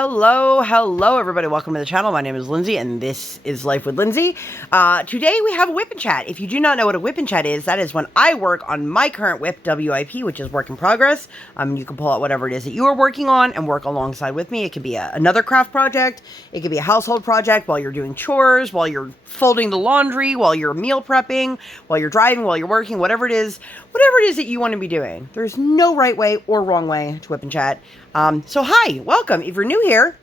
Hello, everybody. Welcome to the channel. My name is Lindsay, and this is Life with Lindsay. Today, we have a WIP Chat. If you do not know what a WIP Chat is, that is when I work on my current WIP, WIP, which is work in progress. You can pull out whatever it is that you are working on and work alongside with me. It could be another craft project. It could be a household project while you're doing chores, while you're folding the laundry, while you're meal prepping, while you're driving, while you're working, whatever it is that you want to be doing. There's no right way or wrong way to WIP and Chat. So hi, welcome. If you're new here,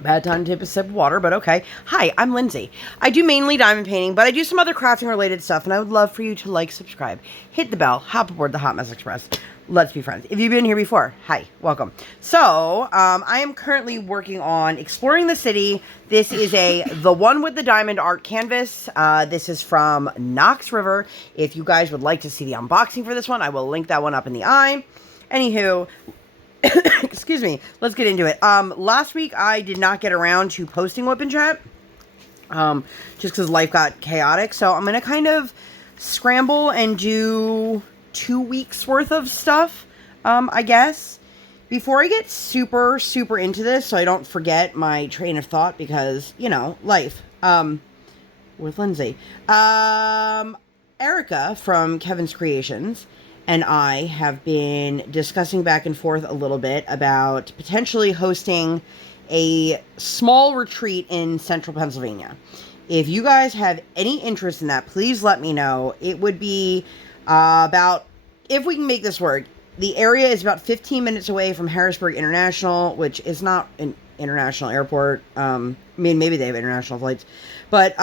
bad time to take a sip of water, but okay. Hi, I'm Lindsay. I do mainly diamond painting, but I do some other crafting related stuff, and I would love for you to like, subscribe, hit the bell, hop aboard the Hot Mess Express. Let's be friends. If you've been here before, hi, welcome. So, I am currently working on Exploring the City. This is the one with the diamond art canvas. This is from Knox River. If you guys would like to see the unboxing for this one, I will link that one up in the eye. Anywho, excuse me, let's get into it. Last week I did not get around to posting WIP and Chat, just because life got chaotic. So I'm going to kind of scramble and do 2 weeks worth of stuff, I guess, before I get super into this, so I don't forget my train of thought, because, you know, life, with Lindsay. Erica from Kevin's Creations and I have been discussing back and forth a little bit about potentially hosting a small retreat in central Pennsylvania. If you guys have any interest in that, please let me know. It would be about, if we can make this work, the area is about 15 minutes away from Harrisburg International, which is not an international airport. I mean, maybe they have international flights, but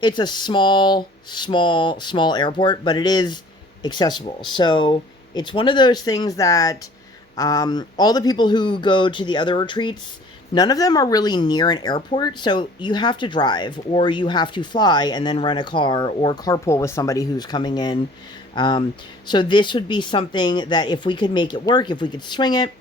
it's a small airport, but it is accessible. So it's one of those things that all the people who go to the other retreats, none of them are really near an airport, so you have to drive, or you have to fly and then rent a car, or carpool with somebody who's coming in. So this would be something that if we could make it work, if we could swing it,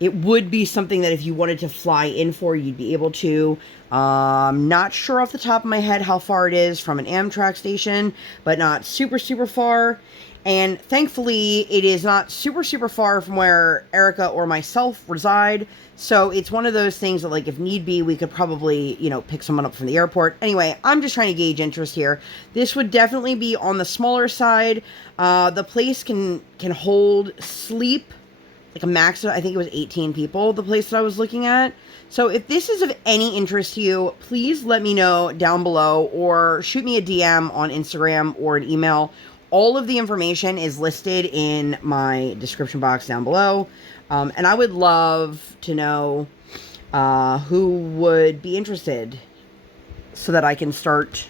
it would be something that if you wanted to fly in for, you'd be able to. Not sure off the top of my head how far it is from an Amtrak station, but not super far. And thankfully, it is not super far from where Erica or myself reside. So it's one of those things that, like, if need be, we could probably, you know, pick someone up from the airport. Anyway, I'm just trying to gauge interest here. This would definitely be on the smaller side. The place can hold sleep, like a max of, I think it was 18 people, the place that I was looking at. So if this is of any interest to you, please let me know down below, or shoot me a DM on Instagram or an email. All of the information is listed in my description box down below. And I would love to know who would be interested, so that I can start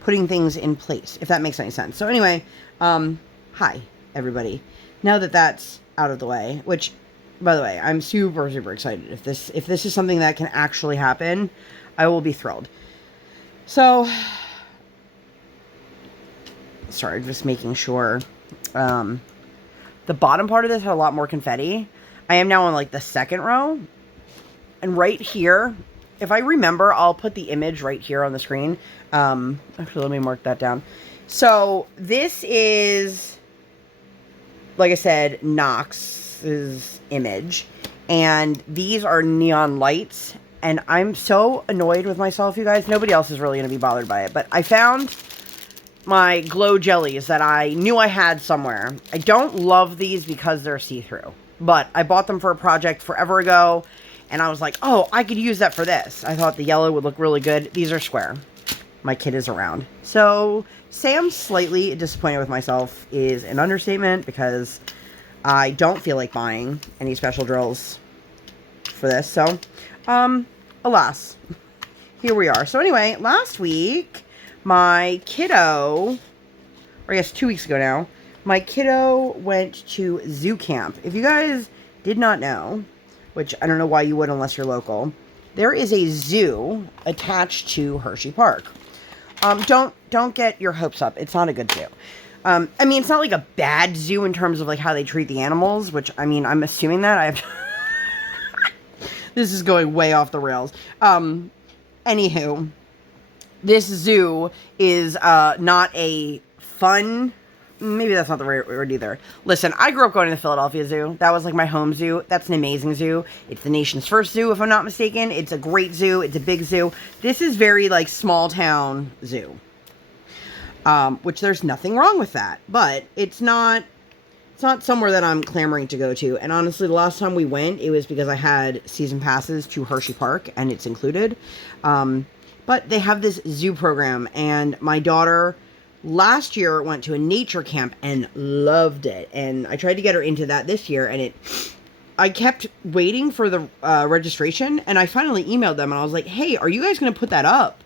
putting things in place, if that makes any sense. So anyway, hi, everybody. Now that that's out of the way, which, by the way, I'm super excited. If this is something that can actually happen, I will be thrilled. So, sorry, just making sure. The bottom part of this had a lot more confetti. I am now on, like, the second row. And right here, if I remember, I'll put the image right here on the screen. Actually, let me mark that down. So, this is, like I said, Knox's image. And these are neon lights. And I'm so annoyed with myself, you guys. Nobody else is really going to be bothered by it. But I found my glow jellies that I knew I had somewhere. I don't love these because they're see-through, but I bought them for a project forever ago, and I was like, oh, I could use that for this. I thought the yellow would look really good. These are square. My kid is around. So, say I'm slightly disappointed with myself is an understatement, because I don't feel like buying any special drills for this. So, alas, here we are. So anyway, last week, my kiddo, or I guess 2 weeks ago now, my kiddo went to zoo camp. If you guys did not know, which I don't know why you would unless you're local, there is a zoo attached to Hershey Park. Don't get your hopes up. It's not a good zoo. I mean, it's not like a bad zoo in terms of, like, how they treat the animals, which, I mean, I'm assuming that. I have this is going way off the rails. Anywho, this zoo is not a fun maybe that's not the right word either. Listen, I grew up going to the Philadelphia Zoo. That was like my home zoo. That's an amazing zoo. It's the nation's first zoo, if I'm not mistaken. It's a great zoo. It's a big zoo. This is very like small town zoo. Which there's nothing wrong with that. But it's not somewhere that I'm clamoring to go to. And honestly, the last time we went, it was because I had season passes to Hershey Park, and it's included. But they have this zoo program, and my daughter last year went to a nature camp and loved it. And I tried to get her into that this year, and I kept waiting for the registration, and I finally emailed them, and I was like, hey, are you guys going to put that up?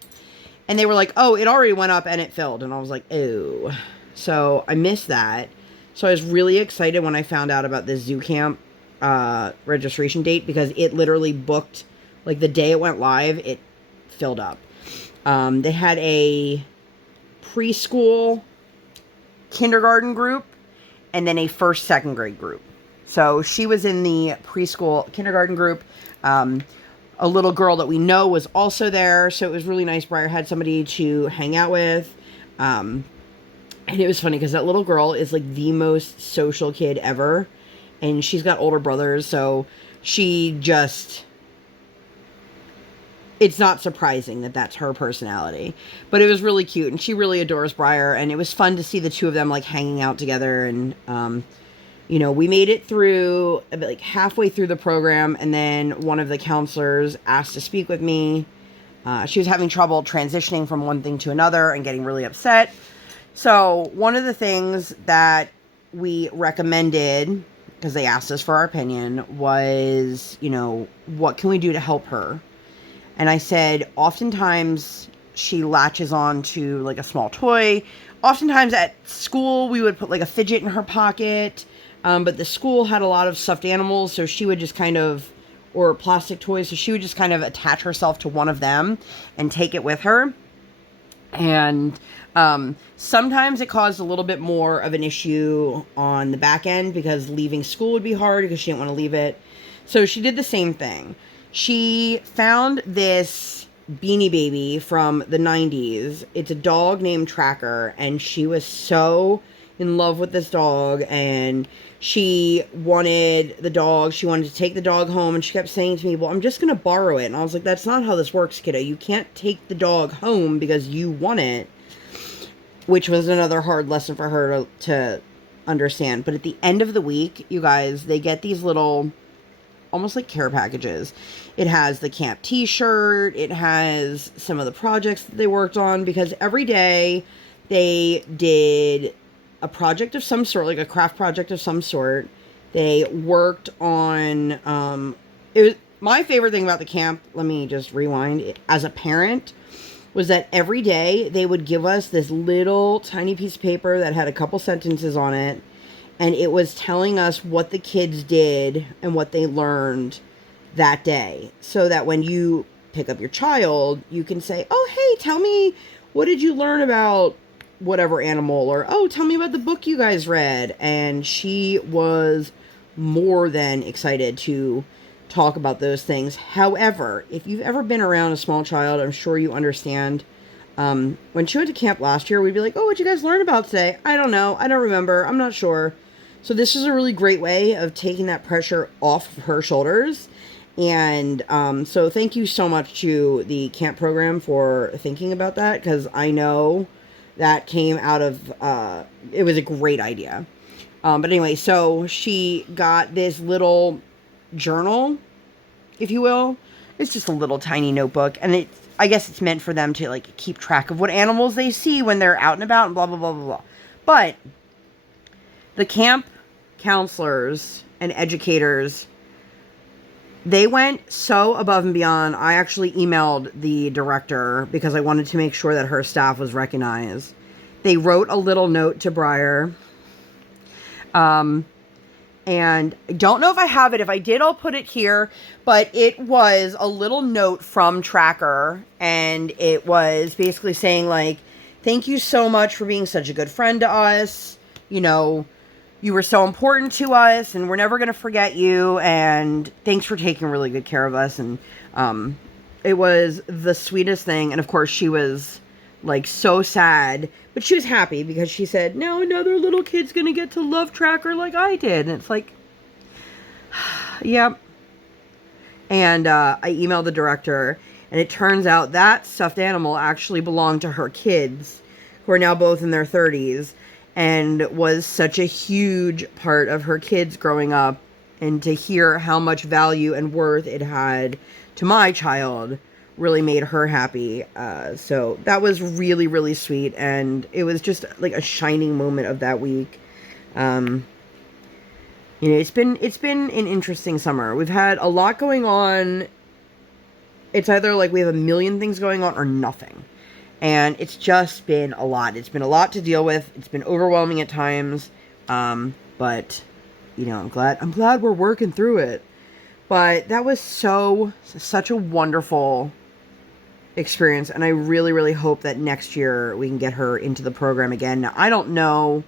And they were like, oh, it already went up, and it filled. And I was like, oh. So I missed that. So I was really excited when I found out about this zoo camp registration date, because it literally booked, like the day it went live, it filled up. They had a preschool, kindergarten group, and then a first, second grade group. So she was in the preschool, kindergarten group. A little girl that we know was also there. So it was really nice. Briar had somebody to hang out with. And it was funny because that little girl is like the most social kid ever. And she's got older brothers. So she just... It's not surprising that that's her personality. But it was really cute. And she really adores Briar. And it was fun to see the two of them like hanging out together. And, you know, we made it through like halfway through the program. And then one of the counselors asked to speak with me. She was having trouble transitioning from one thing to another and getting really upset. So one of the things that we recommended, because they asked us for our opinion, was, you know, what can we do to help her? And I said, oftentimes she latches on to like a small toy. Oftentimes at school, we would put like a fidget in her pocket. But the school had a lot of stuffed animals. So she would just kind of, or plastic toys. So she would just kind of attach herself to one of them and take it with her. And sometimes it caused a little bit more of an issue on the back end, because leaving school would be hard because she didn't want to leave it. So she did the same thing. She found this Beanie Baby from the 90s. It's a dog named Tracker, and she was so in love with this dog, and she wanted the dog. She wanted to take the dog home, and she kept saying to me, well, I'm just going to borrow it. And I was like, that's not how this works, kiddo. You can't take the dog home because you want it, which was another hard lesson for her to understand. But at the end of the week, you guys, they get these little, almost like care packages. It has the camp t-shirt. It has some of the projects that they worked on, because every day they did a project of some sort, like a craft project of some sort. They worked on, it was my favorite thing about the camp. Let me just rewind. As a parent, was that every day they would give us this little tiny piece of paper that had a couple sentences on it. And it was telling us what the kids did and what they learned that day. So that when you pick up your child, you can say, oh, hey, tell me, what did you learn about whatever animal? Or, oh, tell me about the book you guys read. And she was more than excited to talk about those things. However, if you've ever been around a small child, I'm sure you understand. When she went to camp last year, we'd be like, oh, what'd you guys learn about today? I don't know. I don't remember. I'm not sure. So this is a really great way of taking that pressure off of her shoulders. And so thank you so much to the camp program for thinking about that, because I know that came out of, it was a great idea. But anyway, so she got this little journal, if you will. It's just a little tiny notebook, and I guess it's meant for them to like keep track of what animals they see when they're out and about and blah, blah, blah, blah, blah. But the camp counselors and educators, they went so above and beyond. I actually emailed the director because I wanted to make sure that her staff was recognized. They wrote a little note to Briar. And I don't know if I have it. If I did, I'll put it here. But it was a little note from Tracker. And it was basically saying, like, thank you so much for being such a good friend to us. You know, you were so important to us, and we're never going to forget you. And thanks for taking really good care of us. And it was the sweetest thing. And, of course, she was like so sad, but she was happy because she said, now another little kid's gonna get to love Tracker like I did. And it's like, yep. And I emailed the director, and it turns out that stuffed animal actually belonged to her kids, who are now both in their 30s, and was such a huge part of her kids growing up. And to hear how much value and worth it had to my child really made her happy. So that was really, really sweet. And it was just like a shining moment of that week. You know, it's been an interesting summer. We've had a lot going on. It's either like we have a million things going on or nothing. And it's just been a lot. It's been a lot to deal with. It's been overwhelming at times. But you know, I'm glad we're working through it. But that was such a wonderful experience, and I really, really hope that next year we can get her into the program again. Now, I don't know.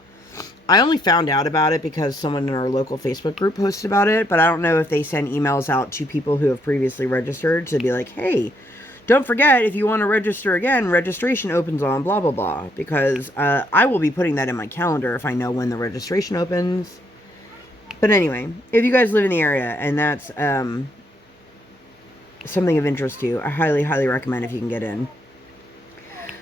I only found out about it because someone in our local Facebook group posted about it, but I don't know if they send emails out to people who have previously registered to be like, hey, don't forget, if you want to register again, registration opens on blah, blah, blah, because I will be putting that in my calendar if I know when the registration opens. But anyway, if you guys live in the area and that's something of interest to you, I highly, highly recommend if you can get in.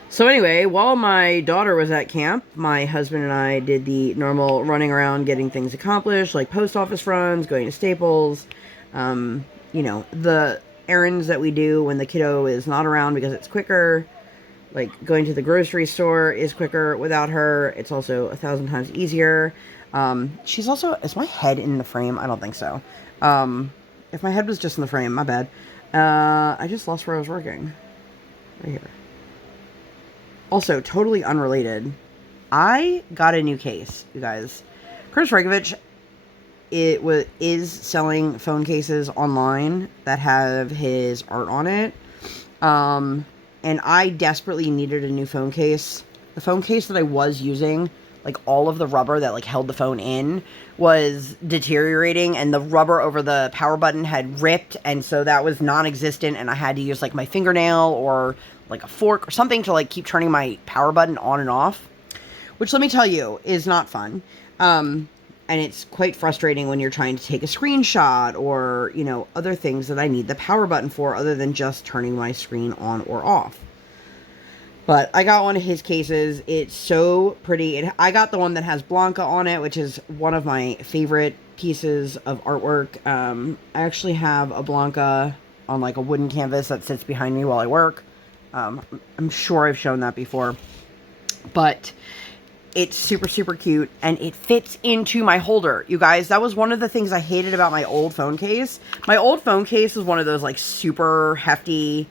So anyway, while my daughter was at camp, my husband and I did the normal running around, getting things accomplished, like post office runs, going to Staples, you know, the errands that we do when the kiddo is not around because it's quicker. Like going to the grocery store is quicker without her. It's also 1,000 times easier. She's also, is my head in the frame? I don't think so. If my head was just in the frame, my bad. I just lost where I was working. Right here. Also, totally unrelated. I got a new case, you guys. Chris Regovich is selling phone cases online that have his art on it. And I desperately needed a new phone case. The phone case that I was using, like all of the rubber that like held the phone in was deteriorating, and the rubber over the power button had ripped, and so that was non-existent, and I had to use like my fingernail or like a fork or something to like keep turning my power button on and off, which, let me tell you, is not fun. And it's quite frustrating when you're trying to take a screenshot or, you know, other things that I need the power button for other than just turning my screen on or off. But I got one of his cases. It's so pretty. I got the one that has Blanca on it, which is one of my favorite pieces of artwork. I actually have a Blanca on like a wooden canvas that sits behind me while I work. I'm sure I've shown that before. But it's super, super cute, and it fits into my holder. You guys, that was one of the things I hated about my old phone case. My old phone case was one of those like super hefty,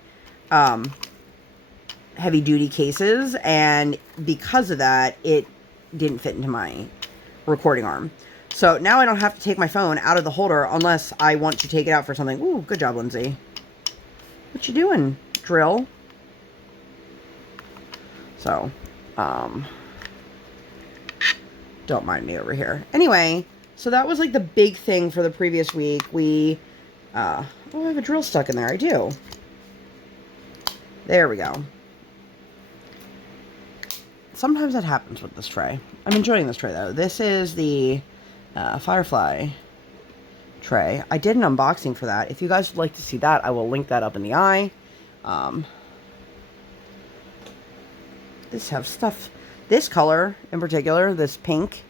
heavy-duty cases, and because of that, it didn't fit into my recording arm. So now I don't have to take my phone out of the holder unless I want to take it out for something. Ooh, good job, Lindsay. What you doing, Drill? So, don't mind me over here. Anyway, so that was like the big thing for the previous week. We, oh, I have a drill stuck in there. I do. There we go. Sometimes that happens with this tray. I'm enjoying this tray, though. This is the Firefly tray. I did an unboxing for that. If you guys would like to see that, I will link that up in the eye. This have stuff. This color, in particular, this pink,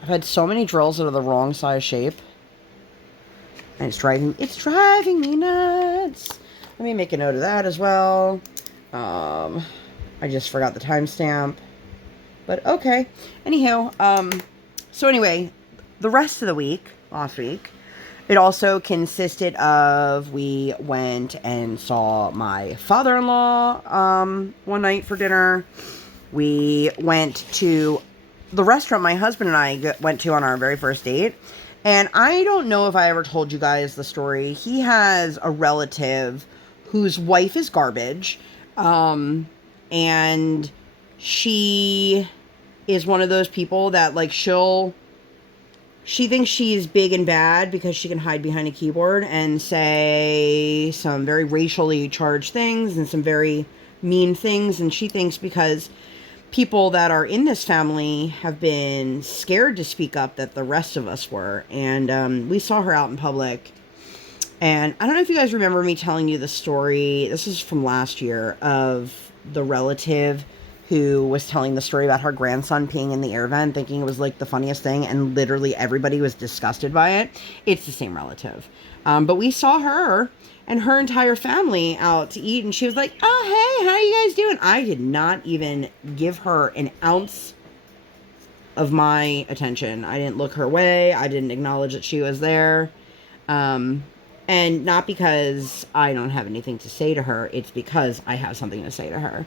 I've had so many drills that are the wrong size shape. And it's driving me nuts. Let me make a note of that as well. I just forgot the timestamp. But okay. Anyhow, so anyway, the rest of the week, last week, it also consisted of, we went and saw my father-in-law one night for dinner. We went to the restaurant my husband and I went to on our very first date. And I don't know if I ever told you guys the story. He has a relative whose wife is garbage. And she is one of those people that, like, she thinks she's big and bad because she can hide behind a keyboard and say some very racially charged things and some very mean things, and she thinks because people that are in this family have been scared to speak up that the rest of us were. And we saw her out in public. And I don't know if you guys remember me telling you the story. This is from last year, of the relative who was telling the story about her grandson peeing in the air vent, thinking it was like the funniest thing, and literally everybody was disgusted by it. It's the same relative. But we saw her and her entire family out to eat, and she was like, "Oh, hey, how you guys doing?" I did not even give her an ounce of my attention. I didn't look her way. I didn't acknowledge that she was there. And not because I don't have anything to say to her. It's because I have something to say to her.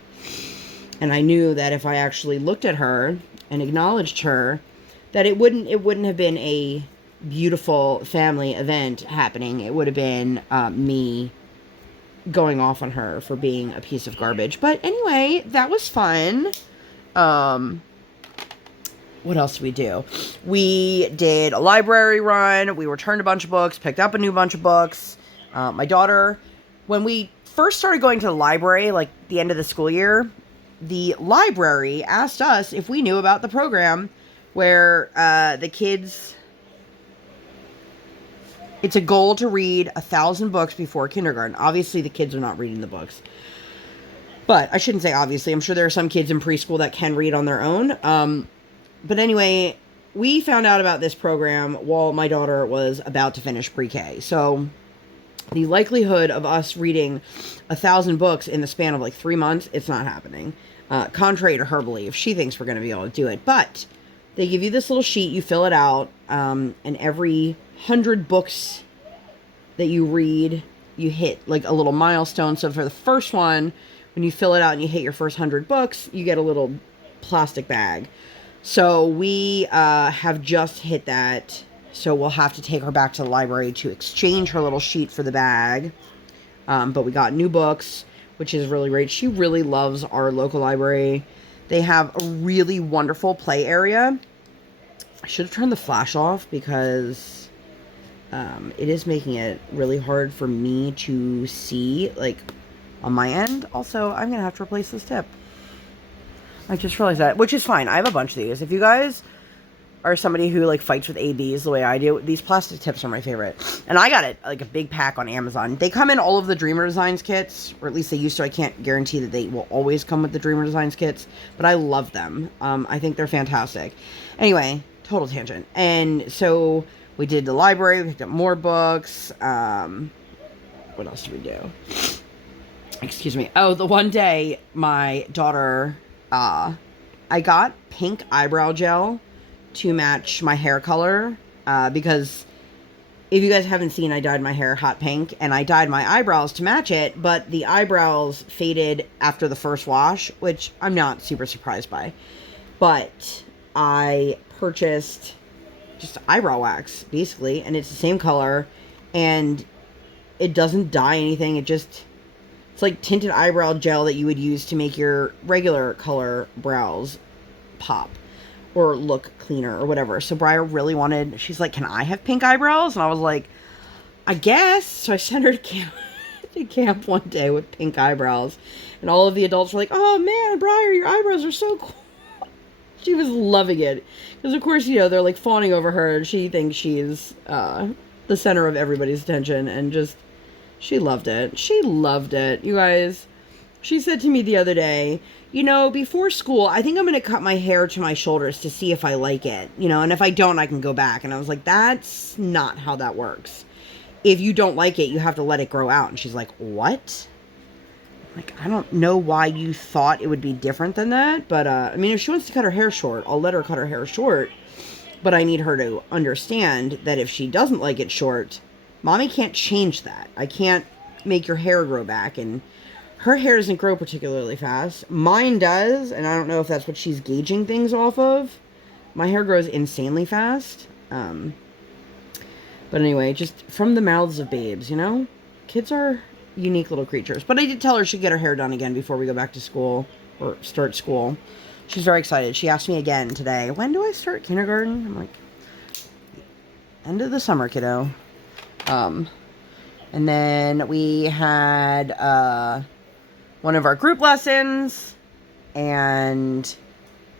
And I knew that if I actually looked at her and acknowledged her, that it wouldn't have been a beautiful family event happening. It would have been me going off on her for being a piece of garbage. But anyway, that was fun. What else did we do? We did a library run. We returned a bunch of books, picked up a new bunch of books. My daughter, when we first started going to the library, like the end of the school year, the library asked us if we knew about the program where the kids... It's a goal to read 1,000 books before kindergarten. Obviously, the kids are not reading the books. But I shouldn't say obviously. I'm sure there are some kids in preschool that can read on their own. But anyway, we found out about this program while my daughter was about to finish pre-K. So the likelihood of us reading 1,000 books in the span of like 3 months, it's not happening. Contrary to her belief, she thinks we're going to be able to do it. But they give you this little sheet, you fill it out, and every 100 books that you read, you hit like a little milestone. So for the first one, when you fill it out and you hit your first 100 books, you get a little plastic bag. So we have just hit that. So we'll have to take her back to the library to exchange her little sheet for the bag. But we got new books, which is really great. She really loves our local library. They have a really wonderful play area. I should have turned the flash off because it is making it really hard for me to see, like, on my end. Also, I'm going to have to replace this tip. I just realized that, which is fine. I have a bunch of these. If you guys are somebody who like fights with ABs the way I do, these plastic tips are my favorite. And I got it like a big pack on Amazon. They come in all of the Dreamer Designs kits, or at least they used to. I can't guarantee that they will always come with the Dreamer Designs kits, but I love them. I think they're fantastic. Anyway, total tangent. And so we did the library. We picked up more books. What else did we do? Excuse me. Oh, the one day my daughter... I got pink eyebrow gel to match my hair color, because if you guys haven't seen, I dyed my hair hot pink, and I dyed my eyebrows to match it, but the eyebrows faded after the first wash, which I'm not super surprised by. But I purchased just eyebrow wax, basically, and it's the same color, and it doesn't dye anything. It's like tinted eyebrow gel that you would use to make your regular color brows pop or look cleaner or whatever. So Briar really wanted, she's like, "Can I have pink eyebrows?" And I was like, "I guess." So I sent her to camp one day with pink eyebrows. And all of the adults were like, "Oh man, Briar, your eyebrows are so cool." She was loving it. Because of course, you know, they're like fawning over her, and she thinks she's the center of everybody's attention, and just... She loved it. She loved it. You guys, she said to me the other day, "You know, before school, I think I'm going to cut my hair to my shoulders to see if I like it. You know, and if I don't, I can go back." And I was like, "That's not how that works. If you don't like it, you have to let it grow out." And she's like, "What?" Like, I don't know why you thought it would be different than that. But, I mean, if she wants to cut her hair short, I'll let her cut her hair short. But I need her to understand that if she doesn't like it short... Mommy can't change that. I can't make your hair grow back. And her hair doesn't grow particularly fast. Mine does, and I don't know if that's what she's gauging things off of. My hair grows insanely fast. But anyway, just from the mouths of babes, you know? Kids are unique little creatures. But I did tell her she'd get her hair done again before we go back to school, or start school. She's very excited. She asked me again today, "When do I start kindergarten?" I'm like, "End of the summer, kiddo." And then we had, one of our group lessons, and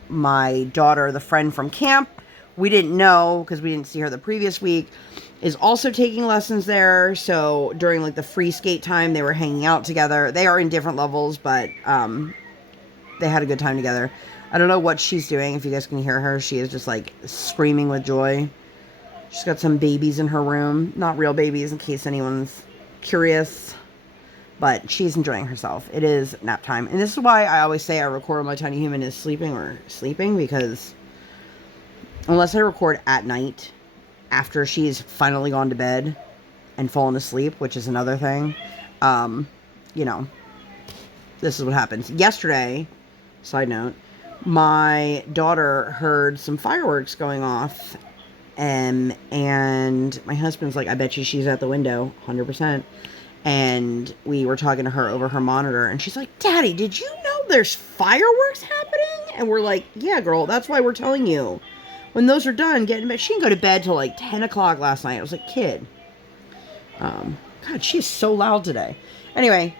my daughter, the friend from camp, we didn't know because we didn't see her the previous week, is also taking lessons there. So during like the free skate time, they were hanging out together. They are in different levels, but they had a good time together. I don't know what she's doing. If you guys can hear her, she is just like screaming with joy. She's got some babies in her room. Not real babies, in case anyone's curious. But she's enjoying herself. It is nap time. And this is why I always say I record when my tiny human is sleeping. Because unless I record at night, after she's finally gone to bed and fallen asleep, which is another thing, you know, this is what happens. Yesterday, side note, my daughter heard some fireworks going off, and my husband's like, I bet you she's at the window, 100%. And we were talking to her over her monitor, and she's like, Daddy, did you know there's fireworks happening? And we're like, yeah, girl, that's why we're telling you. When those are done, get in bed. She didn't go to bed till like 10 o'clock last night. I was like, kid. God, she's so loud today. Anyway,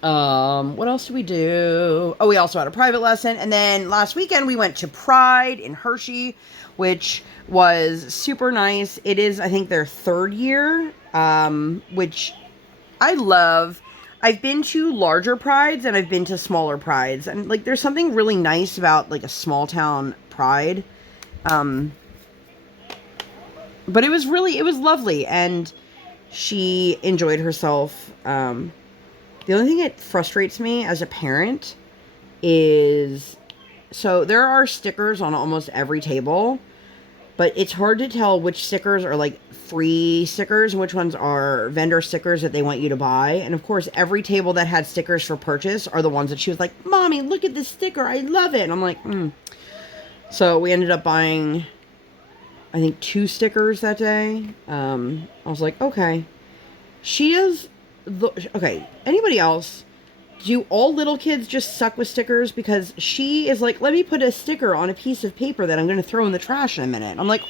what else did we do? Oh, we also had a private lesson. And then last weekend we went to Pride in Hershey, which was super nice. It is, I think, their 3rd year, which I love. I've been to larger prides and I've been to smaller prides. And like, there's something really nice about like a small town pride. But it was lovely, and she enjoyed herself. The only thing that frustrates me as a parent is, so there are stickers on almost every table, but it's hard to tell which stickers are like free stickers and which ones are vendor stickers that they want you to buy. And of course, every table that had stickers for purchase are the ones that she was like, Mommy, look at this sticker. I love it. And I'm like, So we ended up buying, I think, 2 stickers that day. I was like, okay. She is, okay, anybody else, do all little kids just suck with stickers? Because she is like, let me put a sticker on a piece of paper that I'm going to throw in the trash in a minute. I'm like,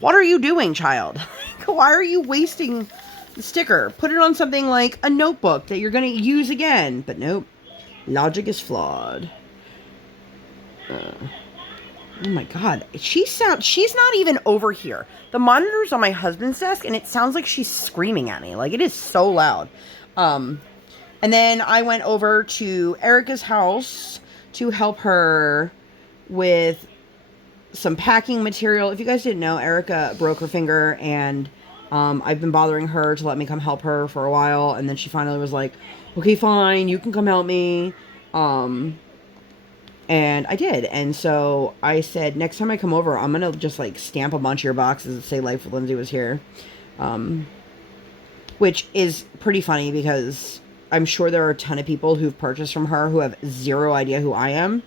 what are you doing, child? Why are you wasting the sticker? Put it on something like a notebook that you're going to use again. But nope, logic is flawed. Oh my God. She's not even over here. The monitor's on my husband's desk and it sounds like she's screaming at me. Like, it is so loud. And then I went over to Erica's house to help her with some packing material. If you guys didn't know, Erica broke her finger, and I've been bothering her to let me come help her for a while. And then she finally was like, okay, fine, you can come help me. And I did. And so I said, next time I come over, I'm going to just like stamp a bunch of your boxes that say Life.W.Lindsay was here. Which is pretty funny because I'm sure there are a ton of people who've purchased from her who have zero idea who I am.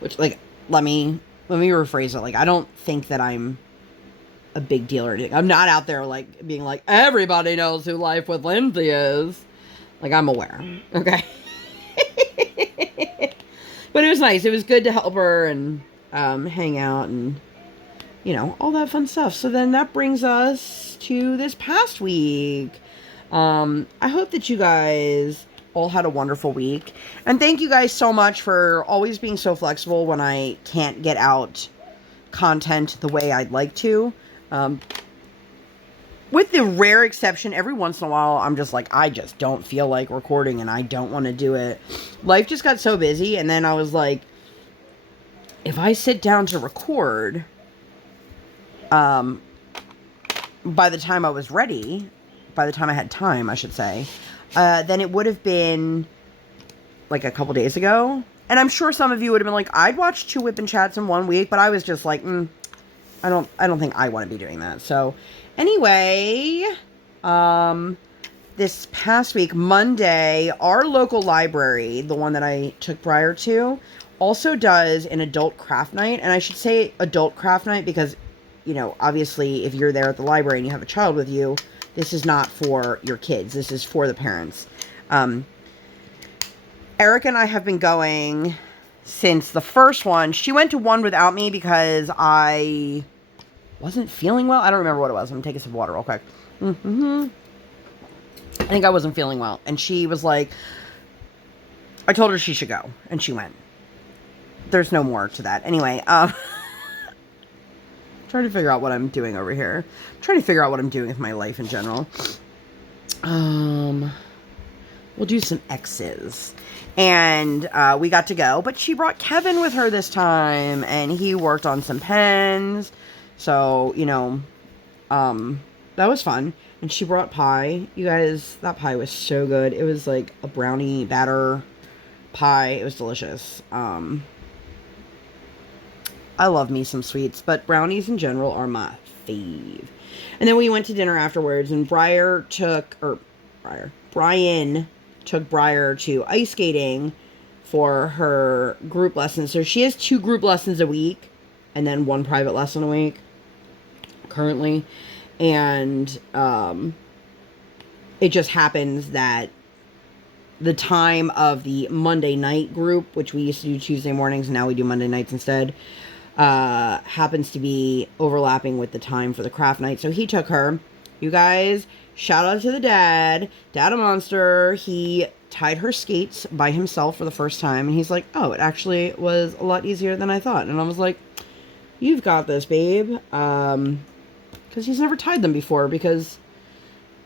Which, like, let me rephrase it. Like, I don't think that I'm a big deal or anything. I'm not out there like being like, everybody knows who Life.W.Lindsay is. Like, I'm aware. Okay. But it was nice. It was good to help her and hang out and, you know, all that fun stuff. So then that brings us to this past week. I hope that you guys all had a wonderful week. And thank you guys so much for always being so flexible when I can't get out content the way I'd like to. With the rare exception, every once in a while, I'm just like, I just don't feel like recording and I don't want to do it. Life just got so busy, and then I was like, if I sit down to record, by the time I was ready, by the time I had time, I should say, then it would have been like a couple days ago. And I'm sure some of you would have been like, I'd watch 2 WIP Chats in 1 week, but I was just like, I don't think I want to be doing that. So anyway, this past week, Monday, our local library, the one that I took prior to, also does an adult craft night. And I should say adult craft night because, you know, obviously if you're there at the library and you have a child with you, this is not for your kids. This is for the parents. Erica and I have been going since the first one. She went to one without me because I wasn't feeling well. I don't remember what it was. I'm going to take a sip of water real quick. I think I wasn't feeling well. And she was like, I told her she should go, and she went. There's no more to that. Anyway, trying to figure out what I'm doing over here. I'm trying to figure out what I'm doing with my life in general. We'll do some X's. And we got to go, but she brought Kevin with her this time, and he worked on some pens. So, you know, that was fun. And she brought pie. You guys, that pie was so good. It was like a brownie batter pie. It was delicious. I love me some sweets, but brownies in general are my fave. And then we went to dinner afterwards, and Brian took Briar to ice skating for her group lessons. So she has 2 group lessons a week, and then 1 private lesson a week currently. And it just happens that the time of the Monday night group, which we used to do Tuesday mornings, and now we do Monday nights instead, happens to be overlapping with the time for the craft night. So he took her. You guys, shout out to the DaddaMonster. He tied her skates by himself for the first time, and he's like, oh, it actually was a lot easier than I thought. And I was like, you've got this, babe. Because he's never tied them before, because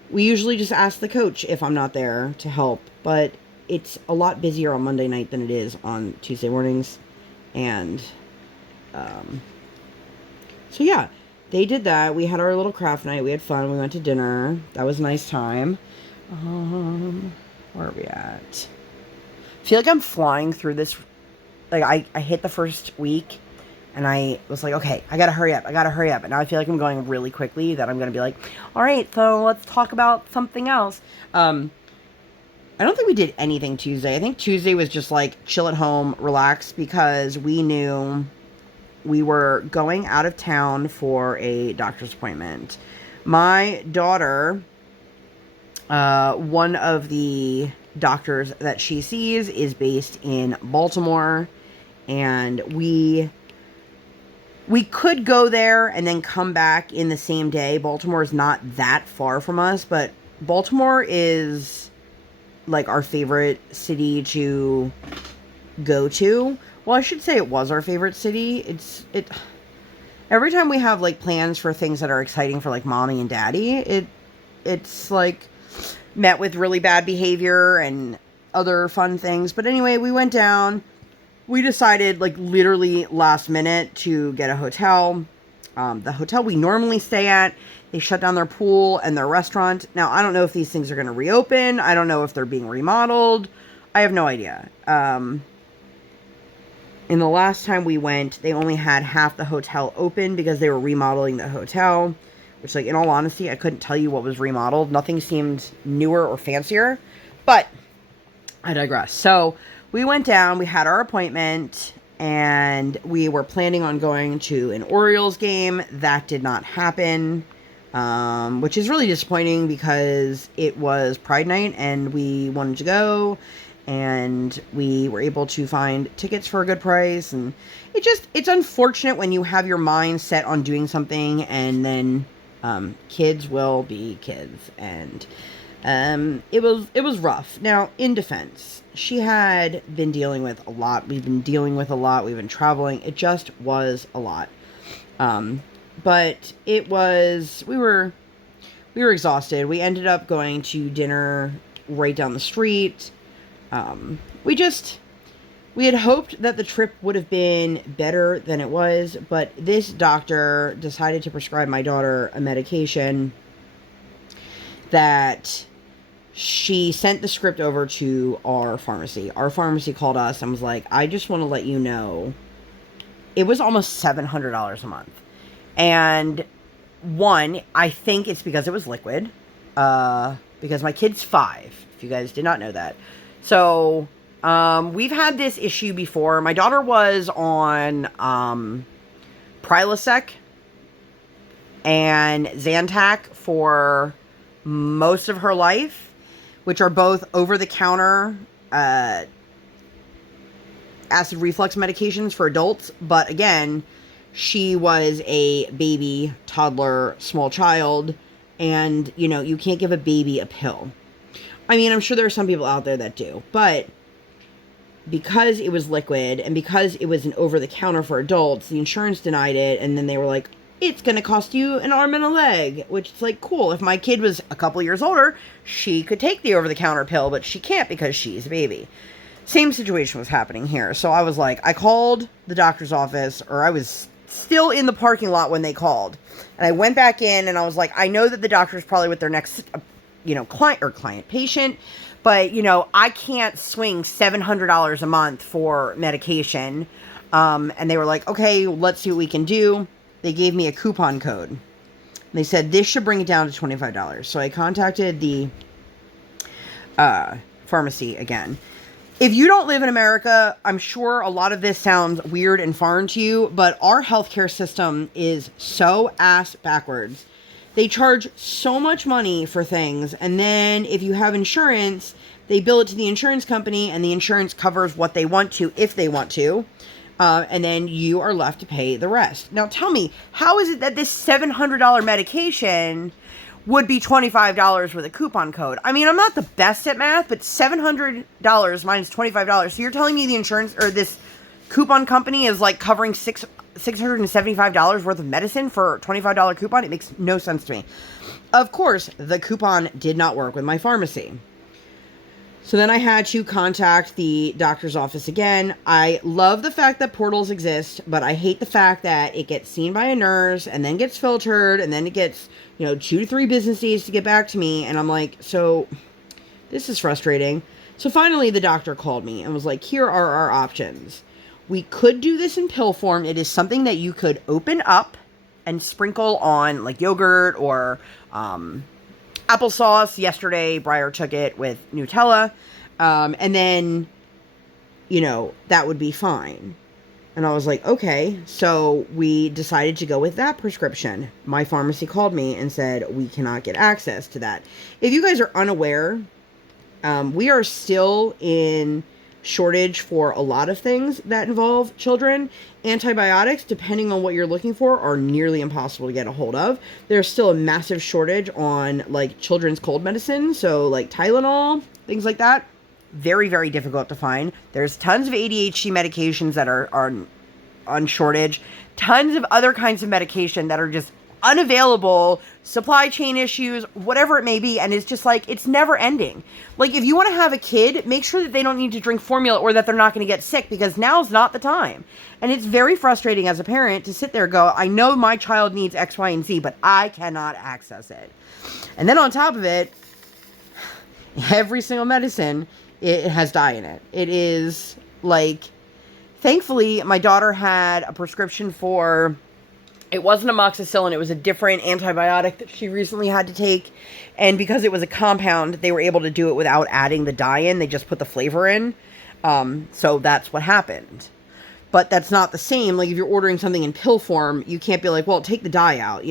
we usually just ask the coach if I'm not there to help, but it's a lot busier on Monday night than it is on Tuesday mornings. And so yeah, they did that. We had our little craft night. We had fun. We went to dinner. That was a nice time. Where are we at? I feel like I'm flying through this. Like, I hit the first week, and I was like, okay, I gotta hurry up. And now I feel like I'm going really quickly, that I'm gonna be like, all right, so let's talk about something else. I don't think we did anything Tuesday. I think Tuesday was just like chill at home, relax, because we knew we were going out of town for a doctor's appointment. My daughter, one of the doctors that she sees is based in Baltimore, and we could go there and then come back in the same day. Baltimore is not that far from us, but Baltimore is like our favorite city to go to. Well, I should say it was our favorite city. Every time we have like plans for things that are exciting for like mommy and daddy, it's like met with really bad behavior and other fun things. But anyway, we went down. We decided like literally last minute to get a hotel. The hotel we normally stay at, they shut down their pool and their restaurant. Now, I don't know if these things are going to reopen. I don't know if they're being remodeled. I have no idea. In the last time we went, they only had half the hotel open because they were remodeling the hotel, which, like, in all honesty, I couldn't tell you what was remodeled. Nothing seemed newer or fancier, but I digress. So we went down, we had our appointment, and we were planning on going to an Orioles game. That did not happen, which is really disappointing because it was Pride Night and we wanted to go. And we were able to find tickets for a good price. And it's unfortunate when you have your mind set on doing something and then kids will be kids. And it was rough. Now, in defense, she had been dealing with a lot. We've been dealing with a lot. We've been traveling. It just was a lot. But it was, we were exhausted. We ended up going to dinner right down the street. We had hoped that the trip would have been better than it was, but this doctor decided to prescribe my daughter a medication that she sent the script over to our pharmacy. Our pharmacy called us and was like, I just want to let you know, it was almost $700 a month. And one, I think it's because it was liquid, because my kid's 5, if you guys did not know that. So, we've had this issue before. My daughter was on, Prilosec and Zantac for most of her life, which are both over-the-counter, acid reflux medications for adults. But again, she was a baby, toddler, small child, and, you know, you can't give a baby a pill. I mean, I'm sure there are some people out there that do, but because it was liquid and because it was an over-the-counter for adults, the insurance denied it, and then they were like, it's going to cost you an arm and a leg, which is like, cool. If my kid was a couple years older, she could take the over-the-counter pill, but she can't because she's a baby. Same situation was happening here. So I was like, I called the doctor's office, or I was still in the parking lot when they called. And I went back in and I was like, I know that the doctor's probably with their next, client patient, but, I can't swing $700 a month for medication. And they were like, okay, let's see what we can do. They gave me a coupon code. They said this should bring it down to $25. So I contacted the pharmacy again. If you don't live in America, I'm sure a lot of this sounds weird and foreign to you, but our healthcare system is so ass backwards. They charge so much money for things, and then if you have insurance, they bill it to the insurance company, and the insurance covers what they want to, if they want to, and then you are left to pay the rest. Now tell me, how is it that this $700 medication would be $25 with a coupon code? I mean, I'm not the best at math, but $700 minus $25. So you're telling me the insurance or this coupon company is like covering $675 worth of medicine for a $25 coupon? It makes no sense to me. Of course, the coupon did not work with my pharmacy. So then I had to contact the doctor's office again. I love the fact that portals exist, but I hate the fact that it gets seen by a nurse and then gets filtered and then it gets, 2 to 3 business days to get back to me. And I'm like, so this is frustrating. So finally the doctor called me and was like, here are our options. We could do this in pill form. It is something that you could open up and sprinkle on like yogurt or, applesauce. Yesterday, Briar took it with Nutella. And then, that would be fine. And I was like, okay. So we decided to go with that prescription. My pharmacy called me and said, we cannot get access to that. If you guys are unaware, we are still in shortage for a lot of things that involve children. Antibiotics, depending on what you're looking for, are nearly impossible to get a hold of. There's still a massive shortage on like children's cold medicine, so like Tylenol, things like that. Very, very difficult to find. There's tons of ADHD medications that are on shortage. Tons of other kinds of medication that are just unavailable, supply chain issues, whatever it may be, and it's just like, it's never ending. Like, if you want to have a kid, make sure that they don't need to drink formula or that they're not going to get sick, because now's not the time. And it's very frustrating as a parent to sit there and go, I know my child needs X, Y, and Z, but I cannot access it. And then on top of it, every single medicine, it has dye in it. It is like, thankfully, my daughter had a prescription for, it wasn't amoxicillin, it was a different antibiotic that she recently had to take. And because it was a compound, they were able to do it without adding the dye in. They just put the flavor in. So that's what happened. But that's not the same. Like, if you're ordering something in pill form, you can't be like, well, take the dye out,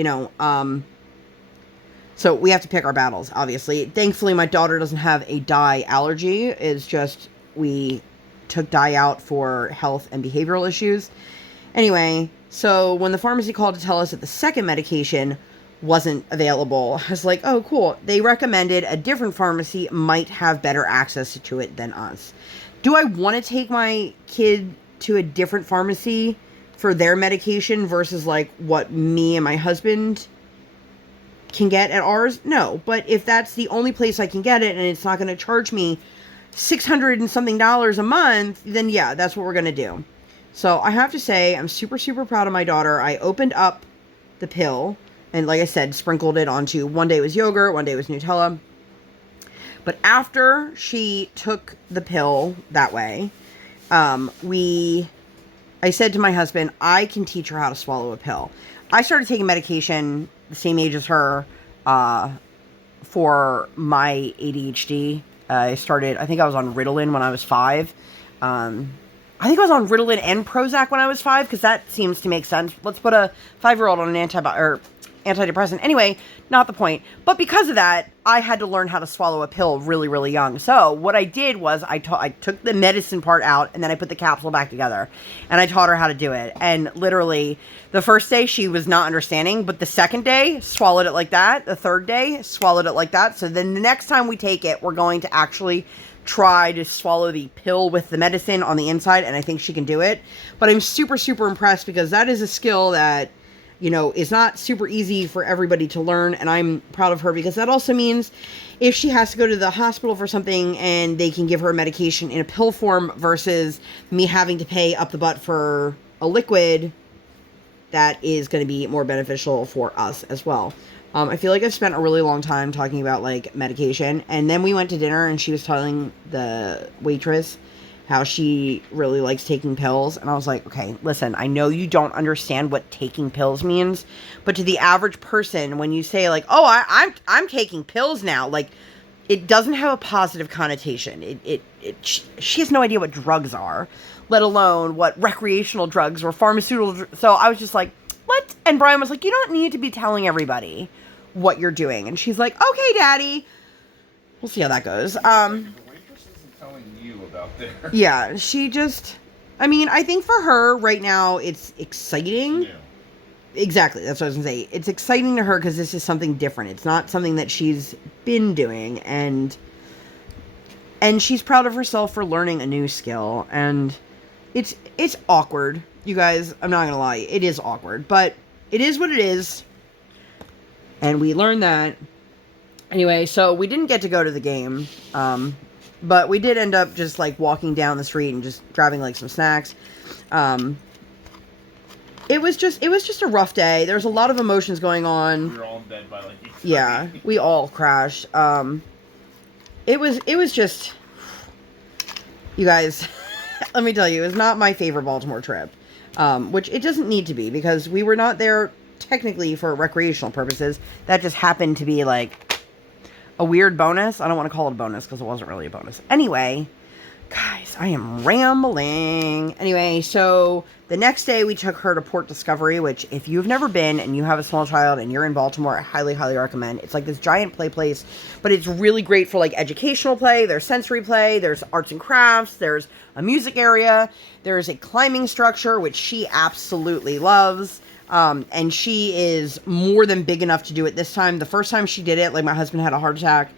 So we have to pick our battles, obviously. Thankfully, my daughter doesn't have a dye allergy. It's just we took dye out for health and behavioral issues. Anyway, so when the pharmacy called to tell us that the second medication wasn't available, I was like, oh, cool. They recommended a different pharmacy might have better access to it than us. Do I want to take my kid to a different pharmacy for their medication versus like what me and my husband can get at ours? No. But if that's the only place I can get it and it's not going to charge me $600 and something a month, then yeah, that's what we're going to do. So I have to say, I'm super, super proud of my daughter. I opened up the pill and, like I said, sprinkled it onto, one day it was yogurt, one day it was Nutella. But after she took the pill that way, I said to my husband, I can teach her how to swallow a pill. I started taking medication the same age as her for my ADHD. I think I was on Ritalin when I was 5. I think I was on Ritalin and Prozac when I was 5, because that seems to make sense. Let's put a 5-year-old on an antidepressant. Anyway, not the point. But because of that, I had to learn how to swallow a pill really, really young. So what I did was I took the medicine part out, and then I put the capsule back together. And I taught her how to do it. And literally, the first day, she was not understanding. But the second day, swallowed it like that. The third day, swallowed it like that. So then the next time we take it, we're going to actually try to swallow the pill with the medicine on the inside, and I think she can do it. But I'm super, super impressed because that is a skill that, you know, is not super easy for everybody to learn, and I'm proud of her because that also means if she has to go to the hospital for something and they can give her medication in a pill form versus me having to pay up the butt for a liquid, that is going to be more beneficial for us as well. I feel like I've spent a really long time talking about, like, medication, and then we went to dinner and she was telling the waitress how she really likes taking pills, and I was like, okay, listen, I know you don't understand what taking pills means, but to the average person, when you say, like, oh, I'm taking pills now, like, it doesn't have a positive connotation. She has no idea what drugs are, let alone what recreational drugs or pharmaceutical. So I was just like, what? And Brian was like, you don't need to be telling everybody what you're doing. And she's like, okay, Daddy. We'll see how that goes. The waitress isn't telling you about there. Yeah, she just, I mean, I think for her right now, it's exciting. Yeah. Exactly, that's what I was going to say. It's exciting to her because this is something different. It's not something that she's been doing, and she's proud of herself for learning a new skill, and it's awkward, you guys. I'm not going to lie. It is awkward, but it is what it is, and we learned that. Anyway, so we didn't get to go to the game, but we did end up just, like, walking down the street and just grabbing, like, some snacks. It was just a rough day. There was a lot of emotions going on. We were all in bed by, like, 8:30. Yeah, we all crashed. It was just, you guys, let me tell you, it was not my favorite Baltimore trip, which it doesn't need to be because we were not there technically for recreational purposes. That just happened to be, like, a weird bonus. I don't want to call it a bonus because it wasn't really a bonus. Anyway, guys, I am rambling. Anyway, so the next day we took her to Port Discovery, which if you've never been and you have a small child and you're in Baltimore, I highly, highly recommend. It's like this giant play place, but it's really great for, like, educational play. There's sensory play. There's arts and crafts. There's a music area. There's a climbing structure, which she absolutely loves. And she is more than big enough to do it this time. The first time she did it, like, my husband had a heart attack.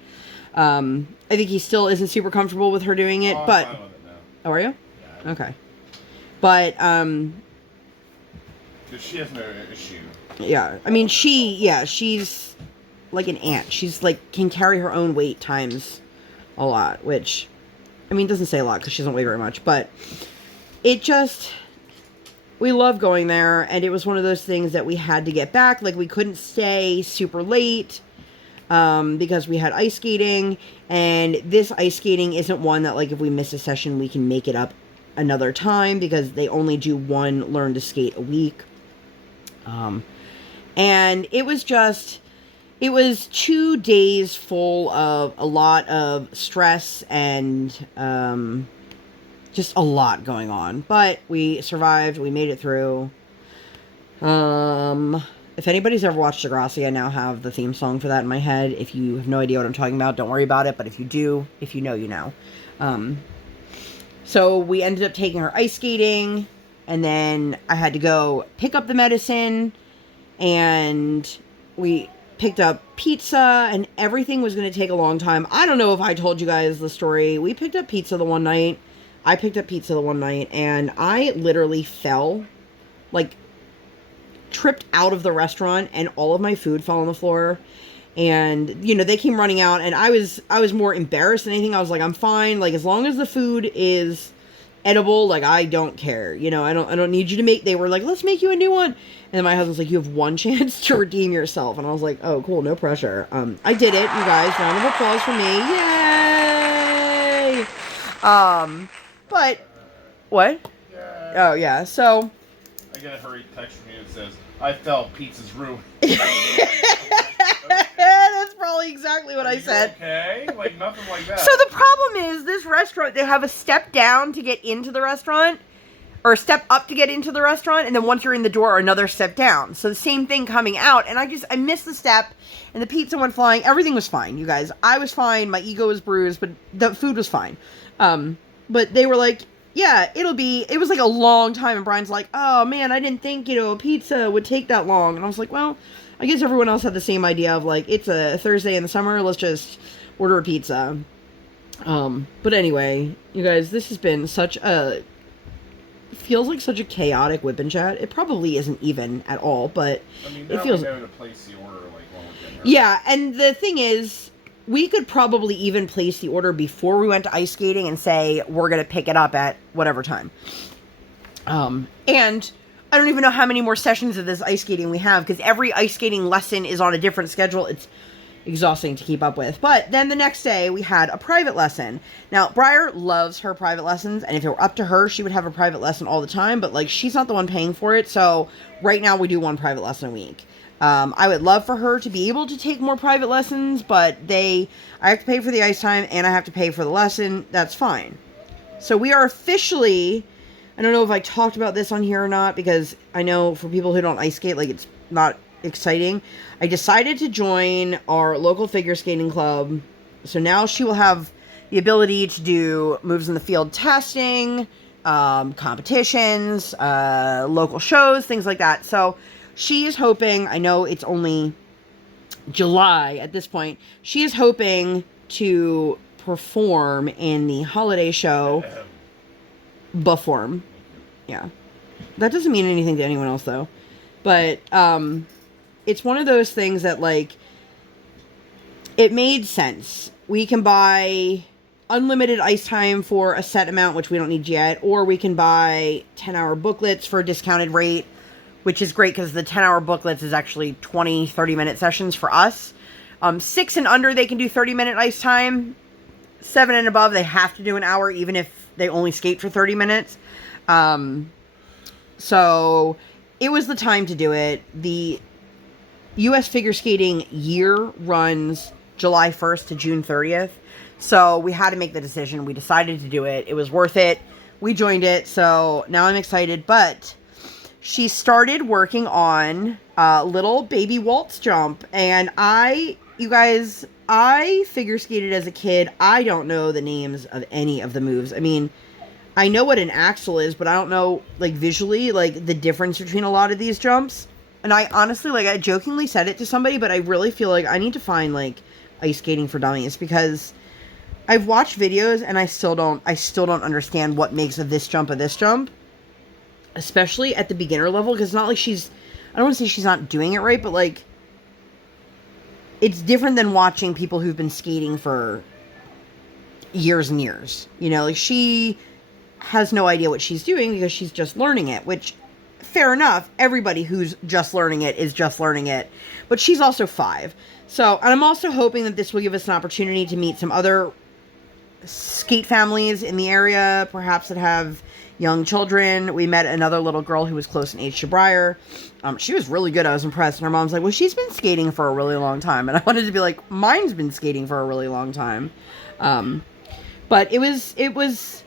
I think he still isn't super comfortable with her doing it, but... I'm fine with it now. Oh, are you? Yeah. Okay. But, Because she has no issue. yeah. I mean, she's like an ant. She's, like, can carry her own weight times a lot, which, I mean, doesn't say a lot because she doesn't weigh very much, but it just... We love going there, and it was one of those things that we had to get back. Like, we couldn't stay super late because we had ice skating, and this ice skating isn't one that, like, if we miss a session, we can make it up another time because they only do one learn to skate a week. And it was 2 days full of a lot of stress and just a lot going on, but we survived. We made it through. If anybody's ever watched Degrassi, I now have the theme song for that in my head. If you have no idea what I'm talking about, don't worry about it. But if you do, if you know, you know. So we ended up taking her ice skating, and then I had to go pick up the medicine, and we picked up pizza, and everything was going to take a long time. I don't know if I told you guys the story. We picked up pizza the one night. I picked up pizza the one night, and I literally fell, like, tripped out of the restaurant, and all of my food fell on the floor. And, you know, they came running out, and I was more embarrassed than anything. I was like, I'm fine. Like, as long as the food is edible, like, I don't care. You know, I don't need you to make... They were like, let's make you a new one. And then my husband's like, you have one chance to redeem yourself. And I was like, oh, cool, no pressure. I did it, you guys. Round of applause for me. Yay! But, what? Yeah. Oh, yeah, so... I get a hurried text from you that says, I fell, pizza's ruined. That's probably exactly what I said. Okay, like, nothing like that. So the problem is, this restaurant, they have a step down to get into the restaurant, or a step up to get into the restaurant, and then once you're in the door, another step down. So the same thing coming out, and I missed the step, and the pizza went flying. Everything was fine, you guys. I was fine, my ego was bruised, but the food was fine. But they were like, yeah, it was like a long time, and Brian's like, oh man, I didn't think, you know, a pizza would take that long. And I was like, well, I guess everyone else had the same idea of, like, it's a Thursday in the summer, let's just order a pizza. But anyway, you guys, this has been feels like such a chaotic WIP Chat. It probably isn't even at all, but I mean, it now feels... we know to place the order, like, when we're getting there. Yeah, and the thing is, we could probably even place the order before we went to ice skating and say, we're going to pick it up at whatever time. And I don't even know how many more sessions of this ice skating we have, because every ice skating lesson is on a different schedule. It's exhausting to keep up with. But then the next day we had a private lesson. Now, Briar loves her private lessons, and if it were up to her, she would have a private lesson all the time, but like, she's not the one paying for it. So right now we do one private lesson a week. I would love for her to be able to take more private lessons, but I have to pay for the ice time and I have to pay for the lesson. That's fine. So we are officially, I don't know if I talked about this on here or not, because I know for people who don't ice skate, like, it's not exciting. I decided to join our local figure skating club. So now she will have the ability to do moves in the field testing, competitions, local shows, things like that. So she is hoping, I know it's only July at this point, she is hoping to perform in the holiday show Bufform. Yeah. That doesn't mean anything to anyone else, though. But, it's one of those things that, like, it made sense. We can buy unlimited ice time for a set amount, which we don't need yet, or we can buy 10-hour booklets for a discounted rate, which is great because the 10-hour booklets is actually 20, 30-minute sessions for us. 6 and under, they can do 30-minute ice time. 7 and above, they have to do an hour, even if they only skate for 30 minutes. So it was the time to do it. The U.S. figure skating year runs July 1st to June 30th. So we had to make the decision. We decided to do it. It was worth it. We joined it. So now I'm excited. But she started working on little baby waltz jump. And you guys, I figure skated as a kid. I don't know the names of any of the moves. I mean, I know what an axle is, but I don't know, like, visually, like, the difference between a lot of these jumps. And I honestly, like, I jokingly said it to somebody, but I really feel like I need to find, like, ice skating for dummies, because I've watched videos and I still don't understand what makes this jump, especially at the beginner level, because it's not like I don't want to say she's not doing it right, but, like, it's different than watching people who've been skating for years and years. You know, like, she has no idea what she's doing because she's just learning it, which, fair enough, everybody who's just learning it is just learning it, but she's also 5. So, and I'm also hoping that this will give us an opportunity to meet some other skate families in the area, perhaps that have young children. We met another little girl who was close in age to Briar. She was really good. I was impressed. And her mom's like, well, she's been skating for a really long time. And I wanted to be like, mine's been skating for a really long time. But it was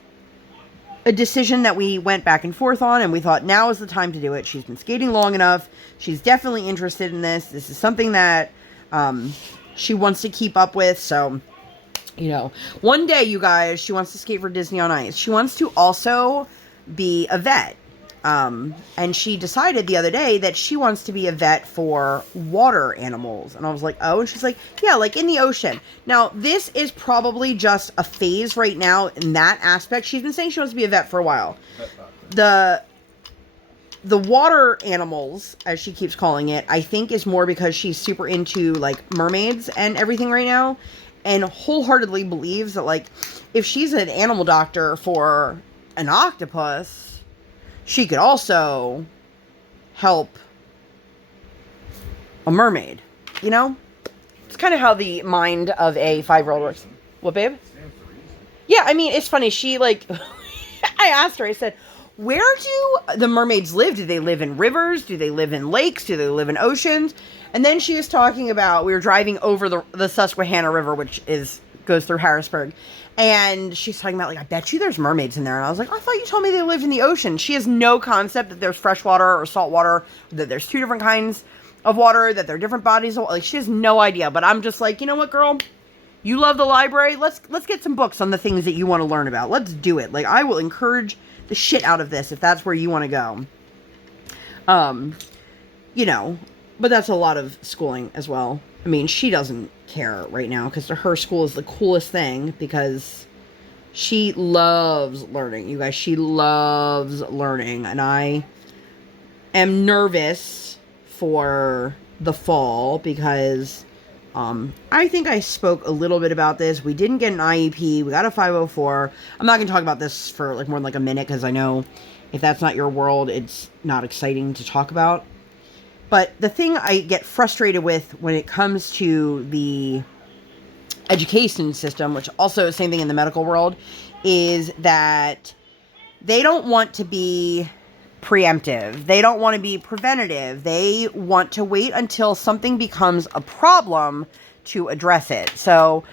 a decision that we went back and forth on, and we thought now is the time to do it. She's been skating long enough. She's definitely interested in this. This is something that she wants to keep up with. So, you know, one day, you guys, she wants to skate for Disney on Ice. She wants to also be a vet. And she decided the other day that she wants to be a vet for water animals. And I was like, oh, and she's like, yeah, like in the ocean. Now, this is probably just a phase right now in that aspect. She's been saying she wants to be a vet for a while. The water animals, as she keeps calling it, I think is more because she's super into, like, mermaids and everything right now. And wholeheartedly believes that, like, if she's an animal doctor for an octopus, she could also help a mermaid, you know? It's kind of how the mind of a 5-year-old works. What, babe? Yeah, I mean, it's funny. She, like, I asked her, I said, where do the mermaids live? Do they live in rivers? Do they live in lakes? Do they live in oceans? And then she was talking about, we were driving over the Susquehanna River, which goes through Harrisburg. And she's talking about, like, I bet you there's mermaids in there. And I was like, I thought you told me they lived in the ocean. She has no concept that there's freshwater or saltwater, that there's 2 different kinds of water, that there are different bodies of, like, she has no idea. But I'm just like, you know what, girl? You love the library. Let's get some books on the things that you want to learn about. Let's do it. Like, I will encourage the shit out of this if that's where you want to go. You know, but that's a lot of schooling as well. I mean, she doesn't care right now because to her, school is the coolest thing because she loves learning. You guys, she loves learning. And I am nervous for the fall because I think I spoke a little bit about this. We didn't get an IEP. We got a 504. I'm not going to talk about this for like more than like a minute because I know if that's not your world, it's not exciting to talk about. But the thing I get frustrated with when it comes to the education system, which also same thing in the medical world, is that they don't want to be preemptive. They don't want to be preventative. They want to wait until something becomes a problem to address it. So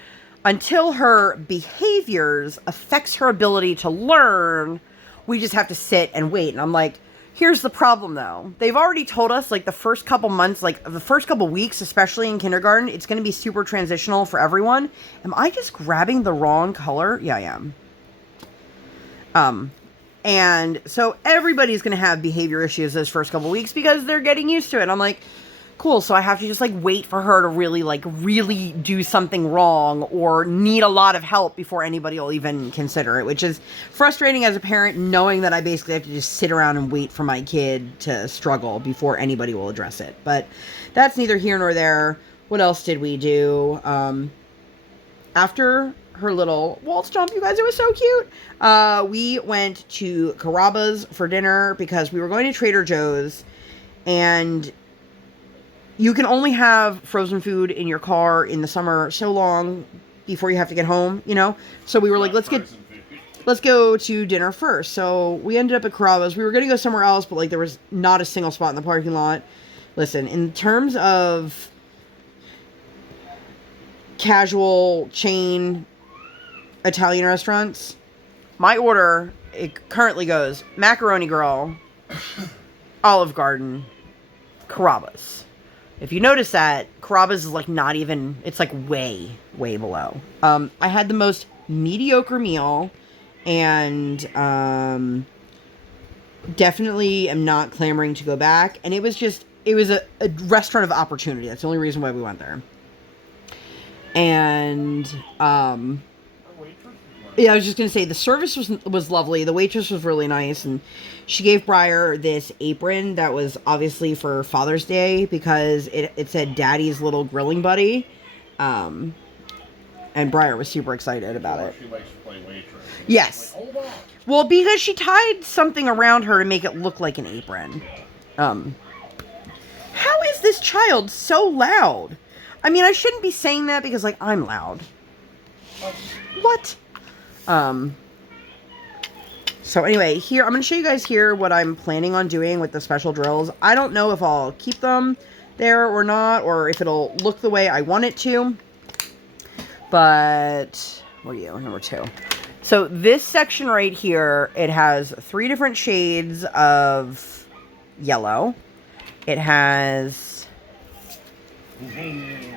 until her behaviors affects her ability to learn, we just have to sit and wait. And I'm like, here's the problem though. They've already told us like the first couple months, like the first couple weeks, especially in kindergarten, it's going to be super transitional for everyone. Am I just grabbing the wrong color? Yeah, I am. And so everybody's going to have behavior issues those first couple weeks because they're getting used to it. I'm like, cool. So I have to just like wait for her to really do something wrong or need a lot of help before anybody will even consider it, which is frustrating as a parent, knowing that I basically have to just sit around and wait for my kid to struggle before anybody will address it. But that's neither here nor there. What else did we do? After her little waltz jump, you guys, it was so cute. We went to Carrabba's for dinner because we were going to Trader Joe's, and you can only have frozen food in your car in the summer so long before you have to get home, you know? So we were like, let's go to dinner first. So we ended up at Carrabba's. We were going to go somewhere else, but like there was not a single spot in the parking lot. Listen, in terms of casual chain Italian restaurants, my order, it currently goes Macaroni Grill, Olive Garden, Carrabba's. If you notice that, Carrabba's is like not even, it's like way below. I had the most mediocre meal and definitely am not clamoring to go back. And it was a restaurant of opportunity. That's the only reason why we went there. And yeah, I was just going to say, the service was lovely. The waitress was really nice. And she gave Briar this apron that was obviously for Father's Day because it said Daddy's Little Grilling Buddy. And Briar was super excited about it. She likes to play waitress. Yes. Like, hold on. Well, because she tied something around her to make it look like an apron. How is this child so loud? I mean, I shouldn't be saying that because, like, I'm loud. What? So anyway, here, I'm going to show you guys here what I'm planning on doing with the special drills. I don't know if I'll keep them there or not, or if it'll look the way I want it to. But, what are you? Number 2. So this section right here, it has 3 different shades of yellow. It has,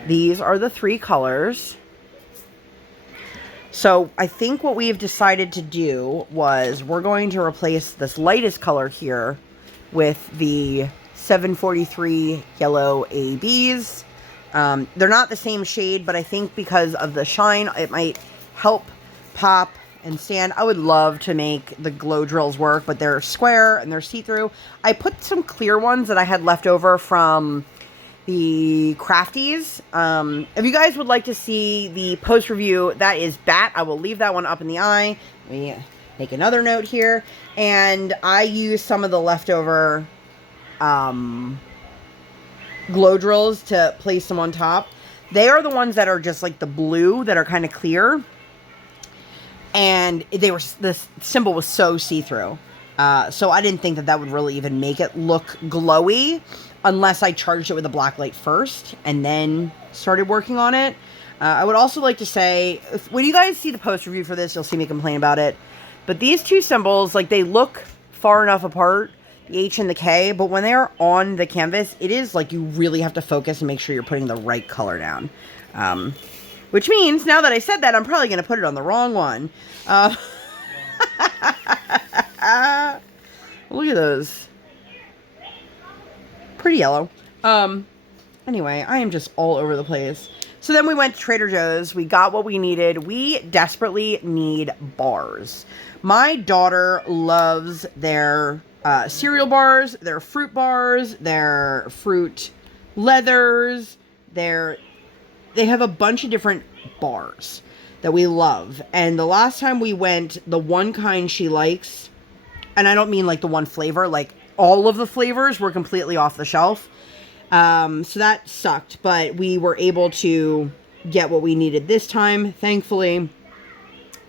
these are the 3 colors. So I think what we've decided to do was we're going to replace this lightest color here with the 743 yellow ABs. They're not the same shade, but I think because of the shine, it might help pop and stand. I would love to make the glow drills work, but they're square and they're see-through. I put some clear ones that I had left over from the Crafties. If you guys would like to see the post review, that is Bat. I will leave that one up in the eye. Let me make another note here. And I use some of the leftover glow drills to place them on top. They are the ones that are just like the blue that are kind of clear. And the symbol was so see-through. So I didn't think that would really even make it look glowy unless I charged it with a black light first and then started working on it. I would also like to say, when you guys see the post review for this, you'll see me complain about it. But these 2 symbols, like, they look far enough apart, the H and the K, but when they're on the canvas, it is like you really have to focus and make sure you're putting the right color down. Which means, now that I said that, I'm probably going to put it on the wrong one. Look at those. Pretty yellow. Anyway, I am just all over the place. So then we went to Trader Joe's. We got what we needed. We desperately need bars. My daughter loves their cereal bars, their fruit bars, their fruit leathers. They have a bunch of different bars that we love. And the last time we went, the one kind she likes, and I don't mean like the one flavor, like all of the flavors were completely off the shelf. So that sucked, but we were able to get what we needed this time, thankfully.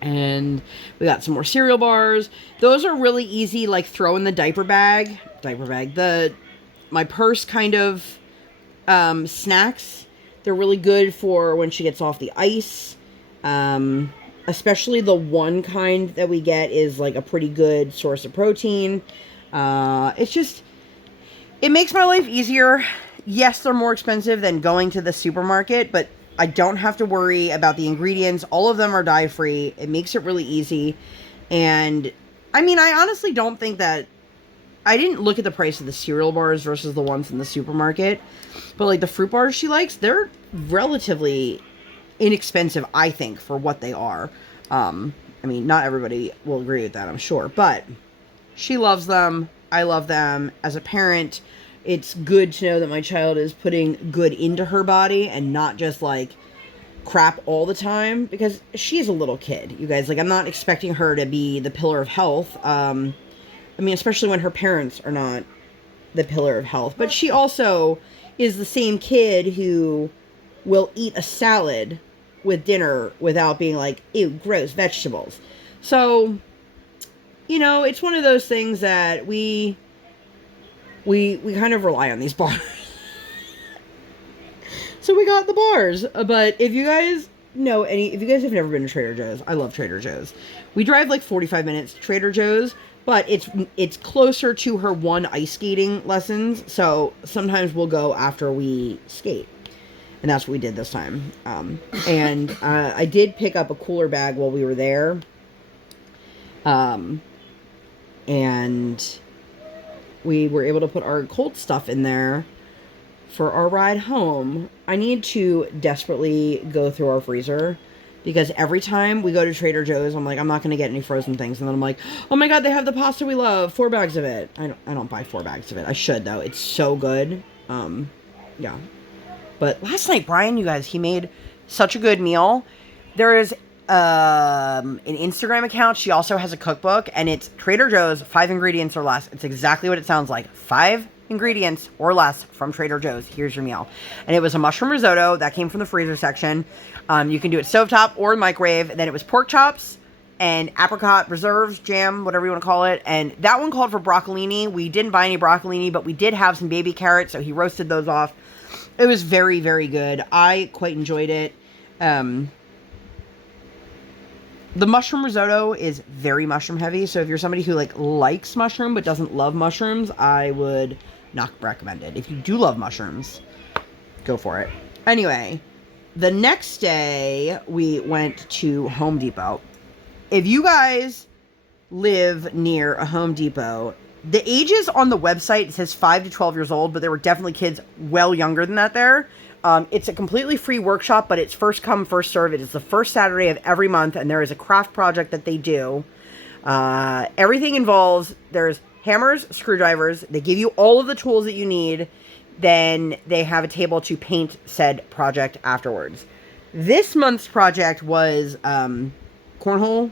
And we got some more cereal bars. Those are really easy, like throw in the diaper bag, my purse kind of, snacks. They're really good for when she gets off the ice. Especially the one kind that we get is like a pretty good source of protein. It makes my life easier. Yes, they're more expensive than going to the supermarket, but I don't have to worry about the ingredients. All of them are dye-free. It makes it really easy. And, I mean, I honestly don't think that... I didn't look at the price of the cereal bars versus the ones in the supermarket. But, like, the fruit bars she likes, they're relatively inexpensive, I think, for what they are. I mean, not everybody will agree with that, I'm sure. But she loves them. I love them. As a parent, it's good to know that my child is putting good into her body and not just like crap all the time, because she's a little kid, you guys. Like, I'm not expecting her to be the pillar of health. I mean, especially when her parents are not the pillar of health. But she also is the same kid who will eat a salad with dinner without being like, ew, gross vegetables. So, you know, it's one of those things that we kind of rely on these bars. So we got the bars. But if you guys have never been to Trader Joe's, I love Trader Joe's. We drive like 45 minutes to Trader Joe's, but it's closer to her one ice skating lessons. So sometimes we'll go after we skate. And that's what we did this time. And I did pick up a cooler bag while we were there. And we were able to put our cold stuff in there for our ride home. I need to desperately go through our freezer, because every time we go to Trader Joe's, I'm like, I'm not going to get any frozen things. And then I'm like, oh my God, they have the pasta we love. 4 bags of it. I don't buy 4 bags of it. I should, though. It's so good. Yeah. But last night, Brian, you guys, he made such a good meal. There is an Instagram account. She also has a cookbook, and it's Trader Joe's 5 ingredients or less. It's exactly what it sounds like. 5 ingredients or less from Trader Joe's. Here's your meal. And it was a mushroom risotto that came from the freezer section. You can do it stovetop or microwave. And then it was pork chops and apricot reserves, jam, whatever you want to call it. And that one called for broccolini. We didn't buy any broccolini, but we did have some baby carrots, so he roasted those off. It was very, very good. I quite enjoyed it. The mushroom risotto is very mushroom heavy, so if you're somebody who likes mushroom but doesn't love mushrooms, I would not recommend it. If you do love mushrooms, go for it. Anyway, the next day we went to Home Depot. If you guys live near a Home Depot, the ages on the website, it says 5 to 12 years old, but there were definitely kids well younger than that there. It's a completely free workshop, but it's first come, first serve. It is the first Saturday of every month, and there is a craft project that they do. Everything involves, there's hammers, screwdrivers. They give you all of the tools that you need. Then they have a table to paint said project afterwards. This month's project was cornhole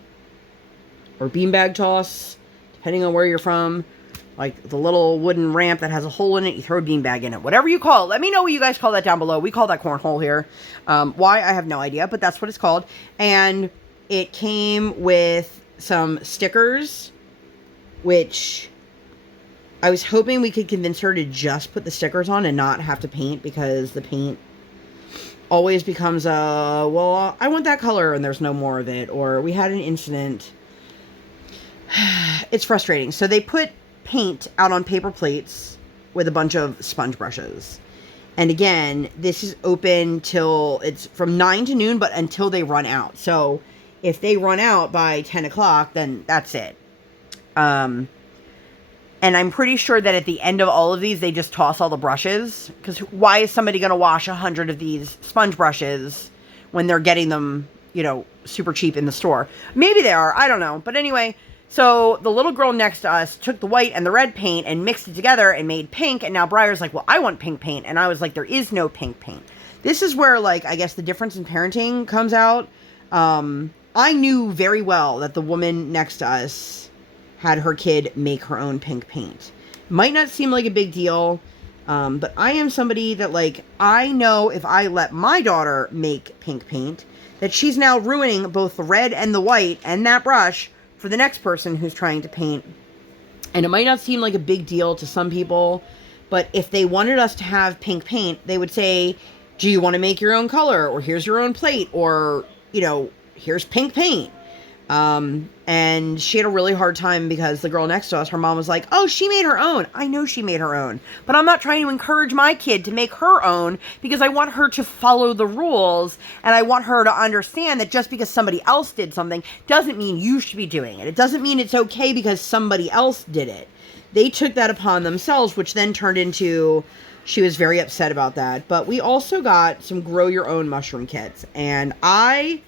or beanbag toss, depending on where you're from. Like the little wooden ramp that has a hole in it, you throw a beanbag in it. Whatever you call it. Let me know what you guys call that down below. We call that cornhole here. Why, I have no idea, but that's what it's called. And it came with some stickers, which I was hoping we could convince her to just put the stickers on and not have to paint, because the paint always becomes well, I want that color and there's no more of it. Or we had an incident. It's frustrating. So they put paint out on paper plates with a bunch of sponge brushes. And again, this is open till it's from 9 to noon, but until they run out. So if they run out by 10 o'clock, then that's it. And And I'm pretty sure that at the end of all of these, they just toss all the brushes. Because why is somebody going to wash 100 of these sponge brushes when they're getting them, you know, super cheap in the store? Maybe they are. I don't know. But anyway, so the little girl next to us took the white and the red paint and mixed it together and made pink. And now Briar's like, well, I want pink paint. And I was like, there is no pink paint. This is where, like, I guess the difference in parenting comes out. I knew very well that the woman next to us had her kid make her own pink paint. Might not seem like a big deal, but I am somebody that, like, I know if I let my daughter make pink paint, that she's now ruining both the red and the white and that brush for the next person who's trying to paint. And it might not seem like a big deal to some people, but if they wanted us to have pink paint, they would say, do you want to make your own color? Or here's your own plate, or, you know, here's pink paint. And she had a really hard time because the girl next to us, her mom was like, oh, she made her own. I know she made her own, but I'm not trying to encourage my kid to make her own because I want her to follow the rules. And I want her to understand that just because somebody else did something doesn't mean you should be doing it. It doesn't mean it's okay because somebody else did it. They took that upon themselves, which then turned into, she was very upset about that. But we also got some grow your own mushroom kits, and I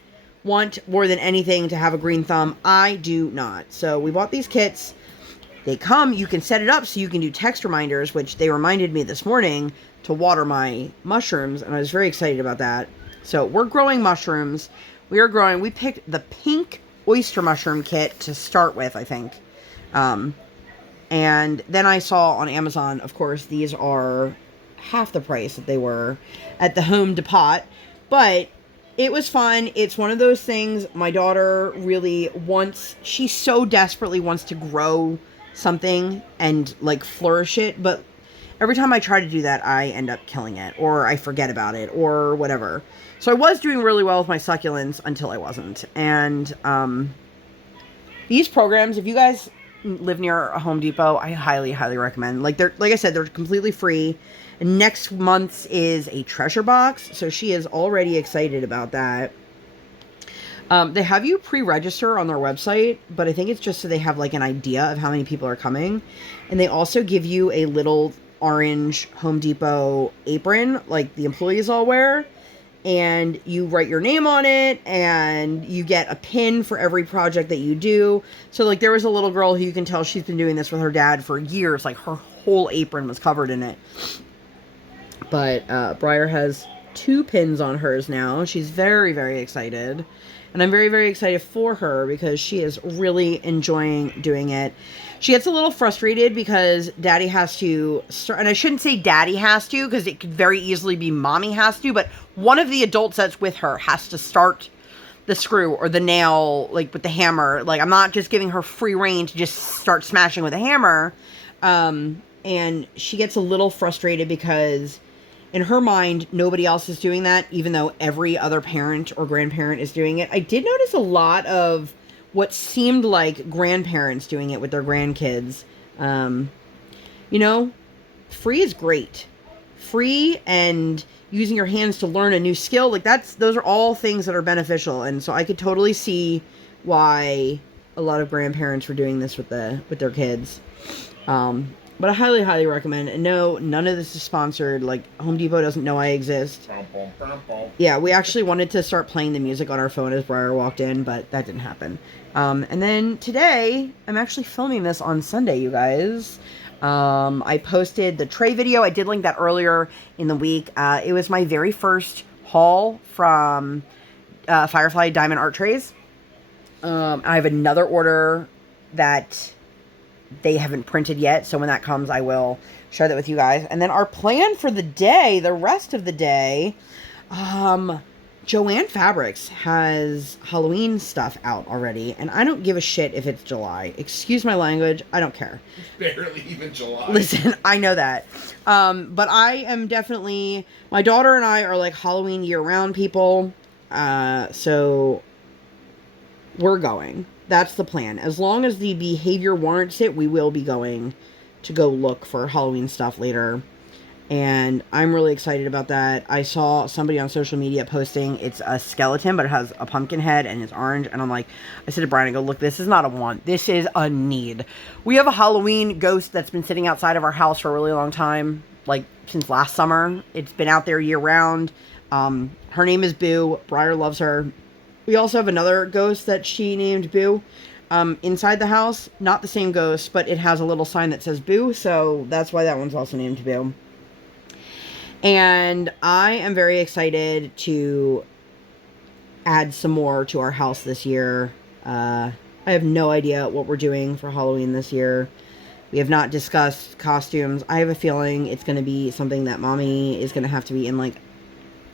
want more than anything to have a green thumb. I do not. So we bought these kits. They come, you can set it up so you can do text reminders, which they reminded me this morning to water my mushrooms, and I was very excited about that. So we're growing mushrooms. We picked the pink oyster mushroom kit to start with, I think. And then I saw on Amazon, of course, these are half the price that they were at the Home Depot, but it was fun. It's one of those things my daughter really wants. She so desperately wants to grow something and, like, flourish it. But every time I try to do that, I end up killing it, or I forget about it, or whatever. So I was doing really well with my succulents until I wasn't. And these programs, if you guys live near a Home Depot, I highly, highly recommend. Like I said, they're completely free. And next month's is a treasure box, so she is already excited about that. They have you pre-register on their website, but I think it's just so they have, like, an idea of how many people are coming. And they also give you a little orange Home Depot apron, like the employees all wear. And you write your name on it, and you get a pin for every project that you do. So, like, there was a little girl who you can tell she's been doing this with her dad for years. Like, her whole apron was covered in it. But Briar has 2 pins on hers now. She's very, very excited. And I'm very, very excited for her because she is really enjoying doing it. She gets a little frustrated because Daddy has to start, and I shouldn't say Daddy has to because it could very easily be Mommy has to, but one of the adults that's with her has to start the screw or the nail, like, with the hammer. Like, I'm not just giving her free rein to just start smashing with a hammer. And she gets a little frustrated because in her mind, nobody else is doing that, even though every other parent or grandparent is doing it. I did notice a lot of what seemed like grandparents doing it with their grandkids. You know, free is great. Free and using your hands to learn a new skill, like, those are all things that are beneficial. And so I could totally see why a lot of grandparents were doing this with their kids. But I highly, highly recommend. And no, none of this is sponsored. Like, Home Depot doesn't know I exist. Yeah, we actually wanted to start playing the music on our phone as Briar walked in, but that didn't happen. And then today, I'm actually filming this on Sunday, you guys. I posted the tray video. I did link that earlier in the week. It was my very first haul from Firefly Diamond Art Trays. I have another order that they haven't printed yet, so when that comes, I will share that with you guys. And then our plan for the day, the rest of the day, Joann Fabrics has Halloween stuff out already, and I don't give a shit if it's July. Excuse my language, I don't care. It's barely even July. Listen, I know that. But I am definitely, my daughter and I are like Halloween year-round people, so we're going. That's the plan. As long as the behavior warrants it, we will be going to go look for Halloween stuff later. And I'm really excited about that. I saw somebody on social media posting it's a skeleton, but it has a pumpkin head and it's orange. And I'm like, I said to Brian, I go, look, this is not a want. This is a need. We have a Halloween ghost that's been sitting outside of our house for a really long time, like since last summer. It's been out there year round. Her name is Boo. Briar loves her. We also have another ghost that she named Boo. Inside the house, not the same ghost, but it has a little sign that says Boo, so that's why that one's also named Boo. And I am very excited to add some more to our house this year. I have no idea what we're doing for Halloween this year. We have not discussed costumes. I have a feeling it's going to be something that Mommy is going to have to be in, like,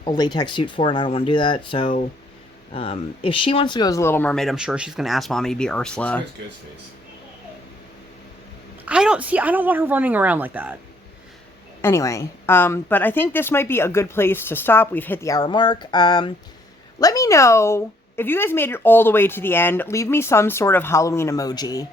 a latex suit for, and I don't want to do that, so... if she wants to go as a Little Mermaid, I'm sure she's going to ask Mommy to be Ursula. I don't want her running around like that. Anyway, but I think this might be a good place to stop. We've hit the hour mark. Let me know if you guys made it all the way to the end. Leave me some sort of Halloween emoji.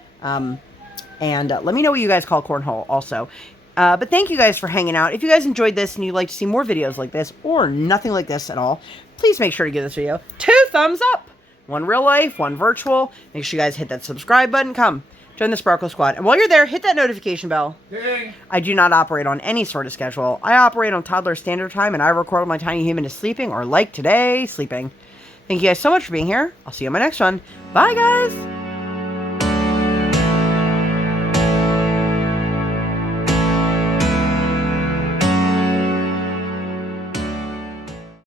And let me know what you guys call cornhole also. But thank you guys for hanging out. If you guys enjoyed this and you'd like to see more videos like this or nothing like this at all, please make sure to give this video 2 thumbs up. 1 real life, 1 virtual. Make sure you guys hit that subscribe button. Come. Join the Sparkle Squad. And while you're there, hit that notification bell. Ding. I do not operate on any sort of schedule. I operate on toddler standard time, and I record when my tiny human is sleeping, or like today, sleeping. Thank you guys so much for being here. I'll see you on my next one. Bye, guys!